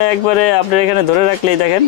একবারে আপনার এখানে ধরে রাখলেই দেখেন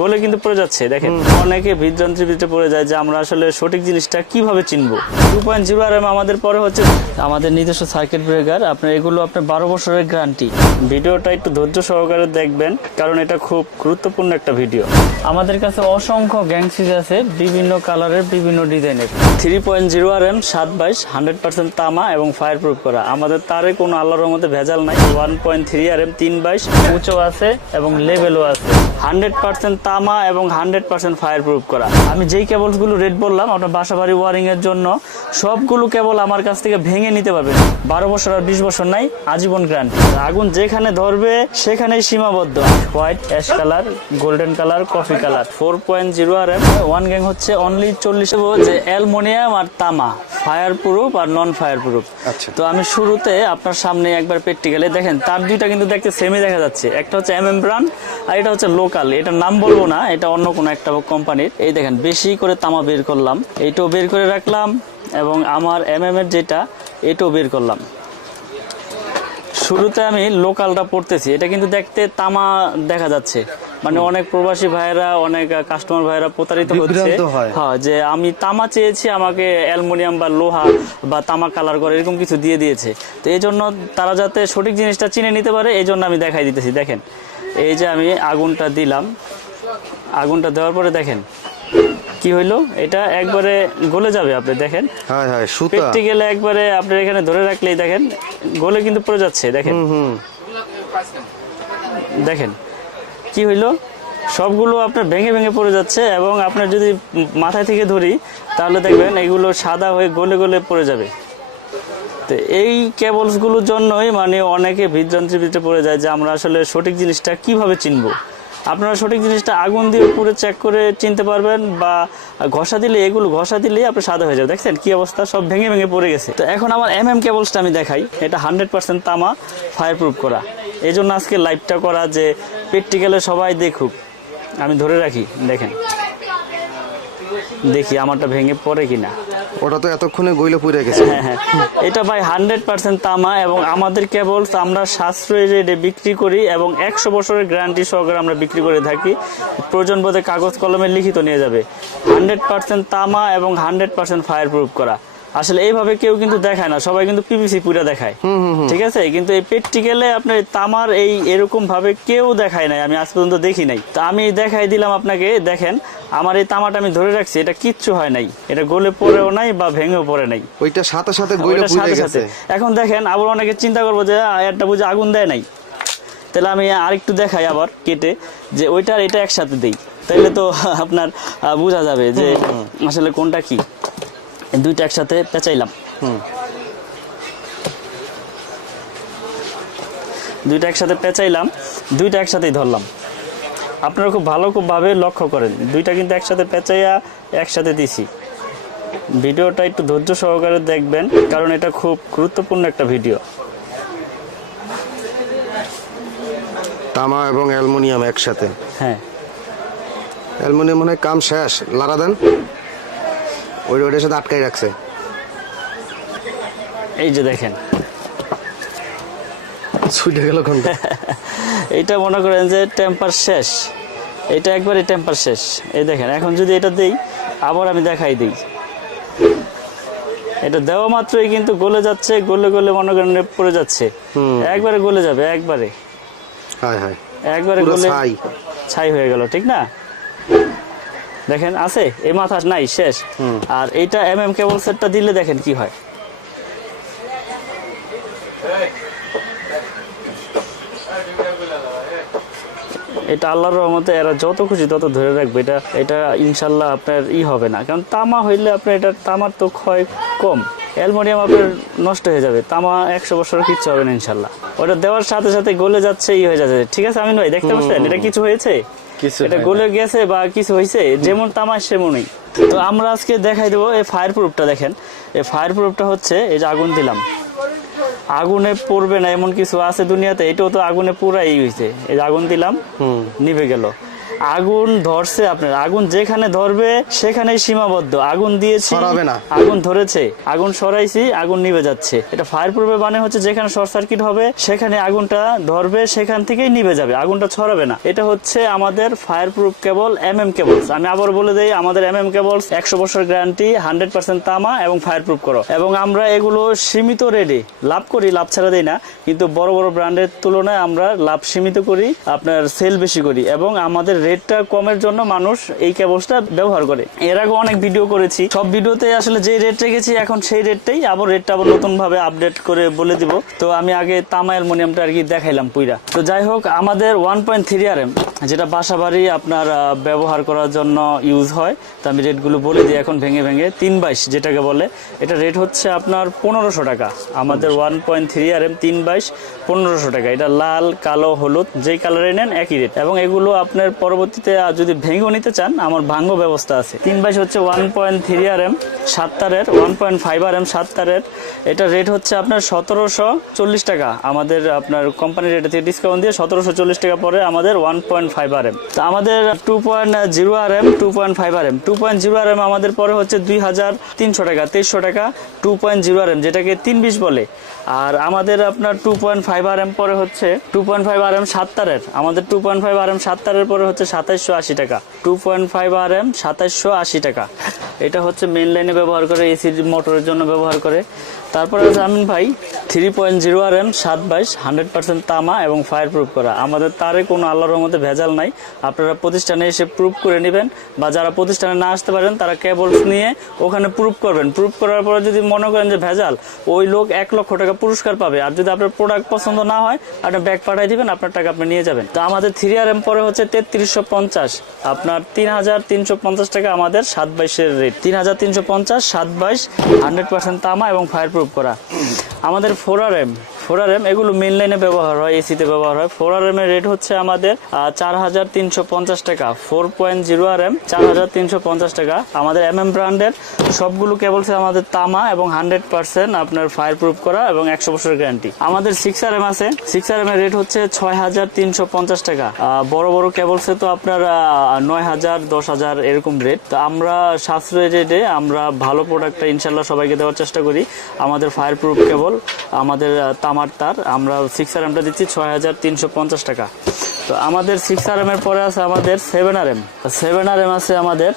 গোলে কিন্তু পড়ে যাচ্ছে দেখেন। অনেকে বিভ্রান্তির ভিতরে পড়ে যায় যে আমরা আসলে সঠিক জিনিসটা কীভাবে চিনবো? টু পয়েন্ট জিরো আর আমাদের পরে হচ্ছে আমাদের নিজস্ব সার্কিট ব্রেকার আপনার এগুলো আপনার বারো বছরের গ্যারান্টি ভিডিওটা একটু ধৈর্য সহকারে দেখবেন কারণ এটা খুব গুরুত্বপূর্ণ একটা ভিডিও আমাদের কাছে অসংখ্য গ্যাং সুইচ আছে বিভিন্ন কালারের বিভিন্ন ডিজাইনের three point zero R M সাত বাইশ হান্ড্রেড পার্সেন্ট তামা এবং ফায়ার প্রুফ করা। আমাদের তারে কোনো আল্লাহর মধ্যে ভেজাল নাই। One point three R M তিন বাইশ উঁচু আছে এবং লেভেলও আছে। হান্ড্রেড পার্সেন্ট তামা এবং হান্ড্রেড পার্সেন্ট ফায়ার প্রুফ করা। আমি যেই কেবলসগুলো রেট বললাম আপনার বাসা বাড়ি ওয়ারিং এর জন্য সবগুলো কেবল আমার কাছ থেকে ভেঙে নিতে পারবেন। বারো বছর আর বিশ বছর নাই আজীবন গ্যারান্টি আগুন যেখানে ধরবে সেখানেই সীমাবদ্ধ। White ash colour golden colour coffee colour four point zero R M one gang হচ্ছে অনলি চল্লিশ যে অ্যালমোনিয়াম আর তামা। ফায়ার প্রুফ আর নন ফায়ার প্রুফ আচ্ছা। তো আমি শুরুতে আপনার সামনে একবার প্র্যাকটিক্যালে দেখেন তার দুইটা কিন্তু দেখতে সেমই দেখা যাচ্ছে। একটা হচ্ছে এম এম ব্রান্ড আর এটা হচ্ছে লোকাল এটার নাম বলব না এটা অন্য কোনো একটা কোম্পানির এই দেখেন বেশি করে তামা বের করলাম এইটাও বের করে রাখলাম এবং আমার এম এম এর যেটা এটাও বের করলাম। শুরুতে আমি লোকালটা পড়তেছি এটা কিন্তু দেখতে তামা দেখা যাচ্ছে। মানে অনেক প্রবাসী ভাইয়েরা অনেক কাস্টমার ভাইয়েরা প্রতারিত হচ্ছে। হ্যাঁ যে আমি তামা চেয়েছি আমাকে অ্যালুমিনিয়াম বা লোহা বা তামা কালার করে এরকম কিছু দিয়ে দিয়েছে। তো এই জন্য তারা যাতে সঠিক জিনিসটা চিনে নিতে পারে এই জন্য আমি দেখাই দিতেছি। দেখেন এই যে আমি আগুনটা দিলাম। আগুনটা দেওয়ার পরে দেখেন কি হইল? এটা একবারে গলে যাবে আপনি দেখেন। হ্যাঁ হ্যাঁ সুতা। গেলে একবারে আপনার এখানে ধরে রাখলেই দেখেন গলে কিন্তু পড়ে যাচ্ছে দেখেন। দেখেন কি হইল? সবগুলো আপনার ভেঙে ভেঙে পড়ে যাচ্ছে এবং আপনার যদি মাথায় থেকে ধরি তাহলে দেখবেন এগুলো সাদা হয়ে গলে গলে পড়ে যাবে। তো এই কেবলসগুলোর জন্যই মানে অনেকে বিভ্রান্তির ভিতরে পড়ে যায় যে আমরা আসলে সঠিক জিনিসটা কীভাবে চিনবো? আপনারা সঠিক জিনিসটা আগুন দিয়ে পুরো চেক করে চিনতে পারবেন বা ঘষা দিলে, এগুলো ঘষা দিলেই আপনার সাদা হয়ে যাবে। দেখছেন কি অবস্থা? সব ভেঙে ভেঙে পড়ে গেছে। তো এখন আমার এম এম কেবলসটা আমি দেখাই। এটা হান্ড্রেড পার্সেন্ট তামা ফায়ার প্রুফ করা। এই জন্য আজকে লাইভটা করা যে প্র্যাকটিক্যালে সবাই দেখুক। আমি ধরে রাখি, দেখেন। দেখি, আমারটা ভেঙে পড়ে কিনা। ওটা তো এতক্ষণে গইলে পুড়ে গেছে। হ্যাঁ হ্যাঁ। এটা ভাই হান্ড্রেড পার্সেন্ট তামা এবং আমাদের কেবল আমরা সাশ্রয়ী রেটে বিক্রি করি এবং একশো বছরের গ্যারান্টি সহকারে আমরা বিক্রি করে থাকি। প্রয়োজন বোধে কাগজ কলমে লিখিত নিয়ে যাবে। হান্ড্রেড পার্সেন্ট তামা এবং হান্ড্রেড পার্সেন্ট ফায়ার প্রুফ করা। আসলে এইভাবে কেউ কিন্তু দেখায় না সবাই কিন্তু পিভিসি পুরা দেখায়। ঠিক আছে? কিন্তু এই প্র্যাকটিক্যালে আপনার তামার এই এরকম ভাবে কেউ দেখায় নাই আমি আজ পর্যন্ত দেখি নাই। তো আমি দেখাই দিলাম আপনাকে দেখেন আমার এই তামাটা আমি ধরে রাখছি এটা কিচ্ছু হয় নাই। এটা গলে পড়েও নাই বা ভেঙেও পড়ে নাই। ওইটা সাথে সাথে গইলে ওইটার সাথে। এখন দেখেন আবার অনেকে চিন্তা করব যে একটা বুঝে আগুন দেয় নাই। তাহলে আমি আরেকটু দেখাই আবার কেটে যে ওইটার এটা একসাথে দেই। তাইলে তো আপনার বোঝা যাবে যে আসলে কোনটা কি। দুইটা একসাথে পেঁচাইলাম। হুম। দুইটা একসাথে পেঁচাইলাম দুইটা একসাথেই ধরলাম। আপনারা খুব ভালো খুব ভাবে লক্ষ্য করেন দুইটা কিন্তু একসাথে পেঁচাইয়া একসাথে দিছি। ভিডিওটা একটু ধৈর্য সহকারে দেখবেন কারণ এটা খুব গুরুত্বপূর্ণ একটা ভিডিও। তামা এবং অ্যালুমিনিয়াম একসাথে। হ্যাঁ। অ্যালুমিনিয়াম মানে কাম শেষ। লারা দেন। ওই ওইটার সাথে আটকাই রাখছে। এই যে দেখেন ছুটে গেল এইটা মনে করেন যে টেম্পার শেষ। এটা একবারে টেম্পার শেষ। এই দেখেন এখন যদি এটা দেই আবার আমি দেখাই দিই। এটা দেওয়া মাত্রই কিন্তু গলে যাচ্ছে গলে গলে মনে করেন পড়ে যাচ্ছে। একবারে গলে যাবে একবারে। একবারে গলে ছাই। হয়ে গেল ঠিক না? দেখেন আছে এই মাথা নাই শেষ। আর এইটা এম এম কেবল সেটটা দিলে দেখেন কি হয়। এটা আল্লাহর রহমতে এরা যত খুশি তত ধরে রাখবে। এটা এটা ইনশাল্লাহ আপনার ই হবে না। কারণ তামা হইলে আপনার এটা তামার তো ক্ষয় কম। অ্যালমোনিয়াম আপনার নষ্ট হয়ে যাবে। তামা একশো বছর কিচ্ছু হবে না ইনশাল্লাহ। ওটা দেওয়ার সাথে সাথে গলে যাচ্ছে ই হয়ে যাচ্ছে। ঠিক আছে আমি ভাই দেখতে পাচ্ছেন? এটা কিছু হয়েছে? কিছু এটা গলে গেছে বা কিছু হয়েছে যেমন তামা সেমনই। তো আমরা আজকে দেখাই দেবো এই ফায়ার প্রুফটা দেখেন। এই ফায়ার প্রুফটা হচ্ছে এই যে আগুন দিলাম। আগুনে পড়বে না এমন কিছু আছে দুনিয়াতে এটাও তো আগুনে পুরাই হয়েছে এই আগুন দিলাম হুম। নিভে গেল। আগুন ধরছে আপনার। আগুন যেখানে ধরবে সেখানেই সীমাবদ্ধ। আগুন দিয়েছি সরাবে না। আগুন ধরেছে। আগুন সরাইছি আগুন নিভে যাচ্ছে। এটা ফায়ার প্রুফের মানে হচ্ছে যেখানে শর্ট সার্কিট হবে সেখানে আগুনটা ধরবে সেখান থেকেই নিভে যাবে। আগুনটা ছড়াবে না। এটা হচ্ছে আমাদের fire proof cable M M cables আমি আবার বলে দেই আমাদের এম এম কেবলস একশো বছর গ্যারান্টি হান্ড্রেড পার্সেন্ট তামা এবং ফায়ার প্রুফ করো। এবং আমরা এগুলো সীমিত রেটে লাভ করি লাভ ছাড়া দেই না। কিন্তু বড় বড় ব্র্যান্ডের তুলনায় আমরা লাভ সীমিত করি আপনার সেল বেশি করি। এবং আমাদের রেটটা কমের জন্য মানুষ এই কেবলসটা ব্যবহার করে। এর আগে অনেক ভিডিও করেছি। সব ভিডিওতে আসলে যে রেট রেখেছি, এখন সেই রেটটাই আবার রেটটা আবার নতুন ভাবে আপডেট করে বলে দিব। তো আমি আগে তামা অ্যালমোনিয়ামটা আর কি দেখাইলাম পুইরা। তো যাই হোক, আমাদের one point three R M যেটা বাসা বাড়ি আপনার ব্যবহার করার জন্য ইউজ হয় তো আমি রেটগুলো বলে দিই এখন ভেঙে ভেঙে। তিন বাইশ যেটাকে বলে এটা রেট হচ্ছে আপনার পনেরোশো টাকা। আমাদের one point three R M তিন বাইশ পনেরোশো টাকা। এটা লাল কালো হলুদ যেই কালারে নেন একই রেট এবং এগুলো আপনার পরবর্তীতে যদি ভেঙেও নিতে চান আমার ভাঙ্গ ব্যবস্থা আছে। তিন বাইশ হচ্ছে one point three R M সাত তারের one point five R M সাত তারের এটা রেট হচ্ছে আপনার সতেরোশো চল্লিশ টাকা। আমাদের আপনার কোম্পানি রেট থেকে ডিসকাউন্ট দিয়ে সতেরোশো চল্লিশ টাকা পরে আমাদের one point five R M তো আমাদের two point zero R M two point five R M two point zero R M আমাদের পরে হচ্ছে দুই হাজার তিনশো টাকা, তেইশশো টাকা two point zero R M যেটাকে তিন বিশ বলে। আর আমাদের আপনার two point five R M পরে হচ্ছে two point five R M সাত তারের। আমাদের two point five R M সাত তারের পরে হচ্ছে সাতাইশশো আশি টাকা। Two point five R M সাতাইশশো আশি টাকা। এটা হচ্ছে মেন লাইনে ব্যবহার করে এসি মোটরের জন্য ব্যবহার করে। তারপরে আমিন ভাই three point zero R M সাত বাইশ হান্ড্রেড পার্সেন্ট তামা এবং ফায়ার প্রুফ করা। আমাদের তারে কোনো আল্লাহর মধ্যে ভেজাল নাই। আপনারা প্রতিষ্ঠানে এসে প্রুফ করে নেবেন বা যারা প্রতিষ্ঠানে না আসতে পারেন, তারা কেবলস নিয়ে ওখানে প্রুফ করবেন। প্রুফ করার পরে যদি মনে করেন যে ভেজাল, ওই লোক এক লক্ষ টাকা পুরস্কার পাবে। আর যদি আপনার প্রোডাক্ট পছন্দ না হয়, আপনি ব্যাগ পাঠিয়ে দিবেন, আপনার টাকা আপনি নিয়ে যাবেন। তো আমাদের থ্রি আর এম পরে হচ্ছে তেত্রিশশো পঞ্চাশ। আপনার তিন হাজার তিনশো পঞ্চাশ টাকা আমাদের সাত বাইশের রেট তিন হাজার তিনশো পঞ্চাশ, সাত বাইশ হান্ড্রেড পার্সেন্ট তামা এবং ফায়ার প্রুফ করা। আমাদের four M four R M এগুলো মেন লাইনে ব্যবহার হয় এসিতে ব্যবহার হয়। ফোর আর এম এর রেট হচ্ছে আমাদের চার হাজার তিনশো পঞ্চাশ টাকা। Four point zero R M চার হাজার তিনশো পঞ্চাশ টাকা। আমাদের এম এম ব্র্যান্ডের সবগুলো কেবলস আমাদের তামা এবং হান্ড্রেড পার্সেন্ট আপনার ফায়ার প্রুফ করা এবং একশো বছরের গ্যারান্টি আমাদের সিক্স আর এম আছে সিক্স আর এম এর রেট হচ্ছে ছয় হাজার তিনশো পঞ্চাশ টাকা। বড় বড় কেবলসে তো আপনার নয় হাজার দশ হাজার এরকম রেট তো আমরা সাশ্রয়ী রেটে আমরা ভালো প্রোডাক্টটা ইনশাল্লাহ সবাইকে দেওয়ার চেষ্টা করি। আমাদের ফায়ার প্রুফ কেবল আমাদের আহ, তামার তার, আমরা সিক্স আর এমটা দিচ্ছি ছয় হাজার তিনশো পঞ্চাশ টাকা। তো আমাদের সিক্স আর এমের পরে আছে আমাদের seven R M seven R M আছে আমাদের,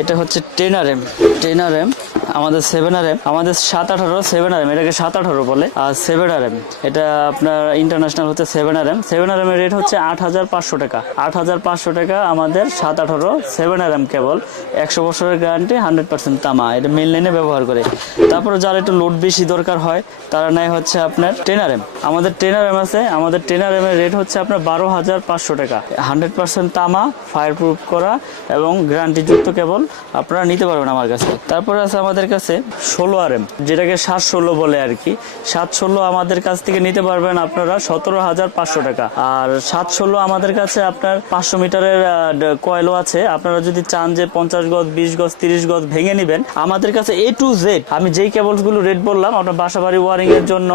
এটা হচ্ছে ten R M ten R M আমাদের সেভেন আর এম আমাদের সাত আঠারো সেভেন আর এম এটাকে সাত আঠারো বলে। আর সেভেন আর এম এটা আপনার ইন্টারন্যাশনাল হচ্ছে seven R M seven R M এর রেট হচ্ছে আট হাজার পাঁচশো টাকা। আট হাজার পাঁচশো টাকা আমাদের সাত আঠারো সেভেন আর এম কেবল। একশো বছরের গ্যারান্টি হান্ড্রেড পার্সেন্ট তামা। এটা মেন লাইনে ব্যবহার করে। তারপরে যারা একটু লোড বেশি দরকার হয়, তারা নেয় হচ্ছে আপনার টেন আর এম আমাদের টেন আর এম আছে, আমাদের টেন আর এম এর রেট হচ্ছে আপনার বারো হাজার পাঁচশো টাকা। হান্ড্রেড পার্সেন্ট তামা ফায়ার প্রুফ করা এবং গ্যারান্টি যুক্ত কেবল আপনারা নিতে পারবেন আমার কাছে। তারপরে আছে আমাদের কাছে ষোলো আর এম যেটাকে সাত ষোলো বলে আর কি। সাত ষোলো আমাদের কাছ থেকে নিতে পারবেন আপনারা সতেরো হাজার পাঁচশো টাকা। আর সাত ষোলো আমাদের কাছে আপনার পাঁচশো মিটারের কয়েলও আছে। আপনারা যদি চান যে পঞ্চাশ গজ, বিশ গজ, তিরিশ গজ ভেঙে নেবেন, আমাদের কাছে এ টু জেড আমি যেই কেবলসগুলো রেট বললাম, আপনার বাসা বাড়ি ওয়ারিং এর জন্য,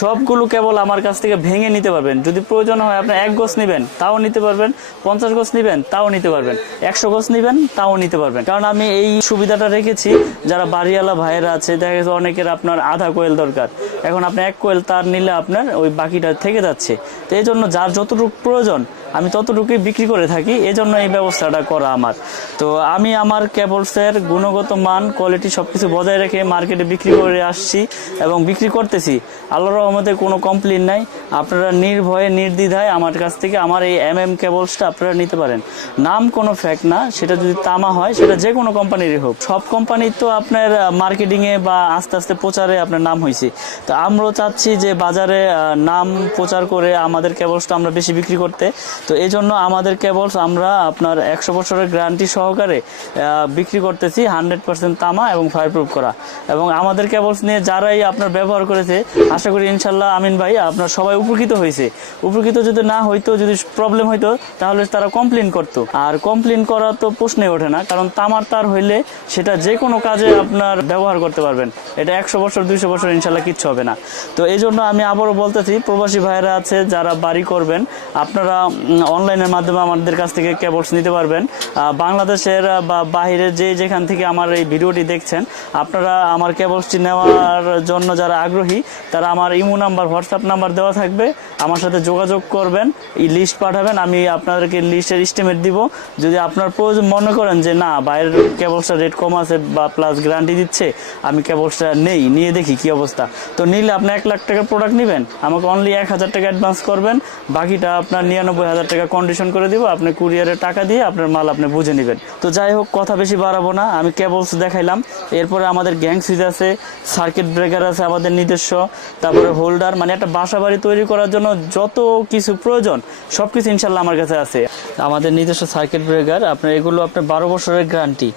সবগুলো কেবল আমার কাছ থেকে ভেঙে নিতে পারবেন। যদি প্রয়োজন হয় আপনি এক গজ নেবেন, তাও নিতে পারবেন। পঞ্চাশ গজ নেবেন, তাও নিতে পারবেন। একশো গজ নেবেন, তাও নিতে পারবেন। কারণ আমি এই সুবিধাটা রেখেছি, যারা বাড়িওয়ালা ভাইয়েরা আছে, দেখা গেছে অনেকের আপনার আধা কোয়েল দরকার। এখন আপনি এক কোয়েল তার নিলে আপনার ওই বাকিটা থেকে যাচ্ছে। তো এই জন্য যার যতটুকু প্রয়োজন আমি ততটুকুই বিক্রি করে থাকি, এজন্য এই ব্যবস্থাটা করা আমার। তো আমি আমার কেবলসের গুণগত মান কোয়ালিটি সব কিছু বজায় রেখে মার্কেটে বিক্রি করে আসছি এবং বিক্রি করতেছি। আল্লাহর রহমতে কোনো কমপ্লেন নাই। আপনারা নির্ভয়ে, নির্দ্বিধায় আমার কাছ থেকে আমার এই এম এম কেবলসটা আপনারা নিতে পারেন। নাম কোনো ফ্যাক্ট না, সেটা যদি তামা হয়, সেটা যে কোনো কোম্পানিরই হোক। সব কোম্পানির তো আপনার মার্কেটিংয়ে বা আস্তে আস্তে প্রচারে আপনার নাম হয়েছে তো আমরাও চাচ্ছি যে বাজারে নাম প্রচার করে আমাদের কেবলসটা আমরা বেশি বিক্রি করতে। তো এই জন্য আমাদের কেবলস আমরা আপনার একশো বছরের গ্যারান্টি সহকারে বিক্রি করতেছি হান্ড্রেড পার্সেন্ট তামা এবং ফায়ার প্রুফ করা। এবং আমাদের কেবলস নিয়ে যারাই আপনার ব্যবহার করেছে, আশা করি ইনশাল্লাহ আমিন ভাই, আপনার সবাই উপকৃত হয়েছে। উপকৃত যদি না হইতো, যদি প্রবলেম হইতো, তাহলে তারা কমপ্লেন করতো। আর কমপ্লেন করা তো প্রশ্নে ওঠে না, কারণ তামার তার হইলে সেটা যে কোনো কাজে আপনার ব্যবহার করতে পারবেন। এটা একশো বছর, দুইশো বছর ইনশাল্লাহ কিচ্ছু হবে না। তো এই জন্য আমি আবারও বলতেছি, প্রবাসী ভাইয়েরা আছে, যারা বাড়ি করবেন, আপনারা অনলাইনের মাধ্যমে আমাদের কাছ থেকে কেবলস নিতে পারবেন। বাংলাদেশের বা বাহিরের যে যেখান থেকে আমার এই ভিডিওটি দেখছেন, আপনারা আমার কেবলসটি নেওয়ার জন্য যারা আগ্রহী, তারা আমার ইমো নাম্বার, হোয়াটসঅ্যাপ নাম্বার দেওয়া থাকবে। আমার সাথে যোগাযোগ করবেন, এই লিস্ট পাঠাবেন, আমি আপনাদেরকে লিস্টের এস্টিমেট দিব। যদি আপনার প্রয়োজন মনে করেন যে না, বাইরের কেবলসটা রেট কম আছে বা প্লাস গ্যারান্টি দিচ্ছে, আমি কেবলসটা নেই, নিয়ে দেখি কি অবস্থা। তো নিলে আপনি এক লাখ টাকার প্রোডাক্ট নেবেন, আমাকে অনলি এক হাজার টাকা অ্যাডভান্স করবেন, বাকিটা আপনার নিরানব্বই হাজার টাকা কন্ডিশন করে দিব, আপনি কুরিয়ারে টাকা দিয়ে আপনার মাল আপনি বুঝে নেবেন। তো যাই হোক, কথা বেশি বাড়াবো না, আমি কেবলস দেখাইলাম। এরপরে আমাদের গ্যাং সুইচ আছে সার্কিট ব্রেকার আছে আমাদের নিজস্ব, তারপরে হোল্ডার মানে একটা বাসা বাড়ি তৈরি করার জন্য যত কিছু প্রয়োজন সব কিছু ইনশাল্লাহ আমার কাছে আছে। আমাদের নিজস্ব সার্কিট ব্রেকার আপনার এগুলো আপনার বারো বছরের গ্যারান্টি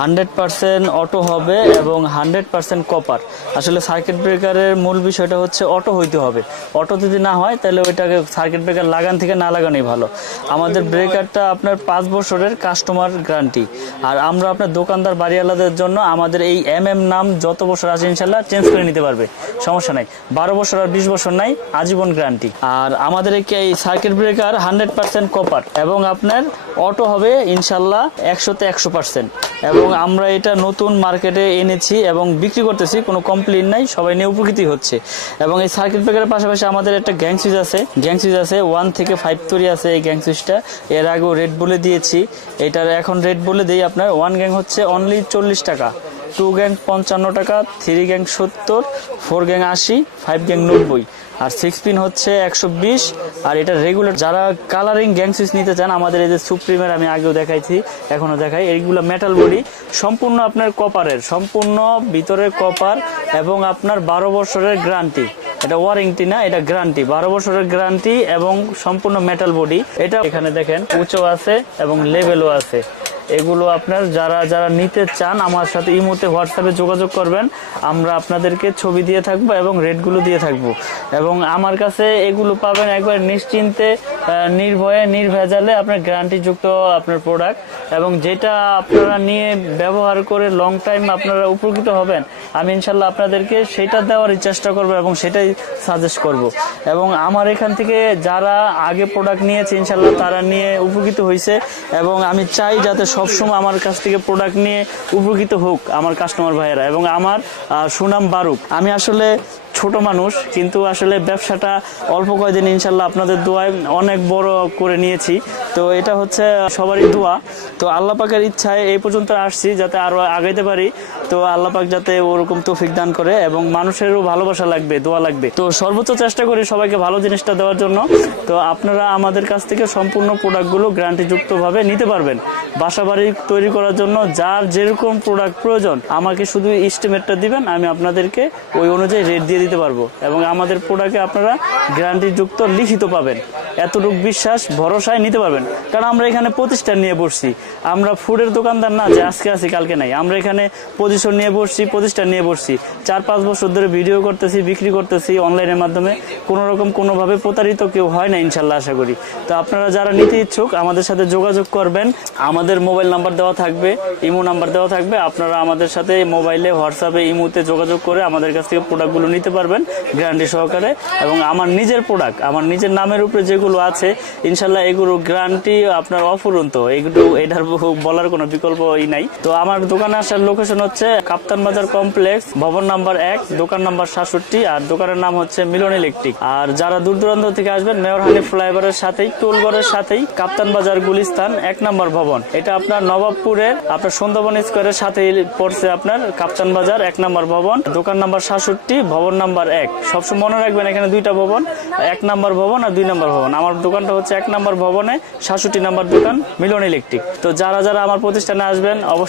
হান্ড্রেড পার্সেন্ট অটো হবে এবং হান্ড্রেড পার্সেন্ট কপার আসলে সার্কিট ব্রেকারের মূল বিষয়টা হচ্ছে অটো হইতে হবে। অটো যদি না হয়, তাহলে ওইটাকে সার্কিট ব্রেকার লাগান থেকে না লাগানোই ভালো। আমাদের ব্রেকারটা আপনার পাঁচ বছরের কাস্টমার গ্যারান্টি আর আমরা আপনার দোকানদার, বাড়িওয়ালাদের জন্য আমাদের এই এম এম নাম যত বছর আছে ইনশাল্লাহ চেঞ্জ করে নিতে পারবে। সমস্যা নাই। বারো বছর আর বিশ বছর নাই, আজীবন গ্যারান্টি আর আমাদের এই- circuit breaker hundred percent copper এবং আপনার অটো হবে ইনশাল্লাহ একশোতে একশো পার্সেন্ট এবং আমরা এটা নতুন মার্কেটে এনেছি এবং বিক্রি করতেছি, কোনো কমপ্লেন নাই, সবাই নিয়ে উপকৃত হচ্ছে। এবং এই সার্কিট ব্রেকারের পাশাপাশি আমাদের একটা গ্যাং সুইচ আছে। গ্যাং সুইচ আছে ওয়ান থেকে ফাইভ তৈরি আছে এই গ্যাং সুইচটা এর আগেও রেড বলে দিয়েছি। এটার এখন রেড বলে দিই আপনার ওয়ান গ্যাং হচ্ছে অনলি চল্লিশ টাকা। টু গ্যাং পঞ্চান্ন টাকা থ্রি গ্যাং সত্তর ফোর গ্যাং আশি ফাইভ গ্যাং নব্বই। আর সিক্স পিন হচ্ছে একশো বিশ। আর এটা রেগুলার যারা কালারিং গ্যাং সুইচ নিতে চান, আমাদের এই যে সুপ্রিমের আমি আগেও দেখাইছি এখনও দেখাই এইগুলো মেটাল বডি সম্পূর্ণ আপনার কপারের সম্পূর্ণ ভিতরে কপার এবং আপনার বারো বছরের গ্যারান্টি এটা ওয়ারেন্টি না, এটা গ্যারান্টি। বারো বছরের গ্যারান্টি এবং সম্পূর্ণ মেটাল বডি এটা এখানে দেখেন, উঁচু আছে এবং লেভেলও আছে। এগুলো আপনার যারা যারা নিতে চান আমার সাথে ইমোতে, হোয়াটসঅ্যাপে যোগাযোগ করবেন। আমরা আপনাদেরকে ছবি দিয়ে থাকব এবং রেটগুলো দিয়ে থাকব। এবং আমার কাছে এগুলো পাবেন একবার নিশ্চিন্তে নির্ভয়ে, নির্ভেজালে আপনার গ্যারান্টিযুক্ত আপনার প্রোডাক্ট এবং যেটা আপনারা নিয়ে ব্যবহার করে লং টাইম আপনারা উপকৃত হবেন, আমি ইনশাল্লাহ আপনাদেরকে সেটা দেওয়ারই চেষ্টা করব এবং সেটাই সাজেস্ট করব। এবং আমার এখান থেকে যারা আগে প্রোডাক্ট নিয়েছে, ইনশাল্লাহ তারা নিয়ে উপকৃত হয়েছে এবং আমি চাই যাতে সবসময় আমার কাছ থেকে প্রোডাক্ট নিয়ে উপকৃত হোক আমার কাস্টমার ভাইয়েরা এবং আমার সুনাম বারুক আমি আসলে ছোট মানুষ, কিন্তু আসলে ব্যবসাটা অল্প কয়েকদিন ইনশাল্লাহ আপনাদের দোয়ায় অনেক বড় করে নিয়েছি। তো এটা হচ্ছে সবারই দোয়া। তো আল্লাহ পাকের ইচ্ছায় এই পর্যন্ত আসছি, যাতে আরও আগাইতে পারি। তো আল্লাহ পাক যাতে ওরকম তৌফিক দান করে এবং মানুষেরও ভালোবাসা লাগবে, দোয়া লাগবে। তো সর্বোচ্চ চেষ্টা করি সবাইকে ভালো জিনিসটা দেওয়ার জন্য। তো আপনারা আমাদের কাছ থেকে সম্পূর্ণ প্রোডাক্টগুলো গ্যারান্টিযুক্তভাবে নিতে পারবেন। বাসা বাড়ি তৈরি করার জন্য যার যেরকম প্রোডাক্ট প্রয়োজন, আমাকে শুধু এস্টিমেটটা দিবেন, আমি আপনাদেরকে ওই অনুযায়ী রেট দিয়ে দিতে পারব। এবং আমাদের প্রোডাক্টে আপনারা গ্যারান্টিযুক্ত লিখিত পাবেন। এতটুকু বিশ্বাস, ভরসায় নিতে পারবেন। কারণ আমরা এখানে প্রতিষ্ঠান নিয়ে বসছি। আমরা ফুডের দোকানদার না, যে আজকে আছি, কালকে নাই। আমরা এখানে পজিশন নিয়ে বসছি, প্রতিষ্ঠান নিয়ে বসছি। চার পাঁচ বছর ধরে ভিডিও করতেছি, বিক্রি করতেছি অনলাইনের মাধ্যমে। কোনো রকম, কোনোভাবে প্রতারিত কেউ হয় না, ইনশাল্লাহ আশা করি। তো আপনারা যারা নিতে ইচ্ছুক, আমাদের সাথে যোগাযোগ করবেন। আমাদের মোবাইল নাম্বার দেওয়া থাকবে, ইমো নাম্বার দেওয়া থাকবে। আপনারা আমাদের সাথে মোবাইলে, হোয়াটসঅ্যাপে, ইমোতে যোগাযোগ করে আমাদের কাছ থেকে প্রোডাক্টগুলো নিতে পারবেন গ্যারান্টি সহকারে। এবং আমার নিজের প্রোডাক্ট, আমার নিজের নামের উপরে যেগুলো আছে, ইনশাল্লাহ এগুলো গ্যারান্টি আপনার অফুরন্ত। এগুলো, এটার বলার কোনো বিকল্পই নাই। তো আমার দোকানে আসার লোকেশন হচ্ছে কাপ্তান বাজার কমপ্লেক্স, ভবন নাম্বার এক, দোকান নাম্বার সাতষট্টি, আর দোকানের নাম হচ্ছে মিলন ইলেকট্রিক। আর যারা দূর দূরান্ত থেকে আসবেন মেয়র হানি ফ্লাইওভারের সাথেই, টোলগড়ের সাথেই কাপ্তান বাজার গুলিস্তান, এক নম্বর ভবন। এটা আপনার নবাবপুরের, আপনার সুন্দরবন স্কোয়ারের সাথেই পড়ছে আপনার কাপ্তান বাজার, এক নম্বর ভবন। দোকান নাম্বার সাতষট্টি, ভবন নাম্বার এক। সবসময় মনে রাখবেন, এখানে দুইটা ভবন, এক নাম্বার ভবন আর দুই নাম্বার ভবন। আমার দোকানটা হচ্ছে এক নাম্বার ভবনে, সাতষট্টি নাম্বার দোকান, মিলন ইলেকট্রিক। তো যারা যারা আমার প্রতিষ্ঠানে আসবেন, অবশ্যই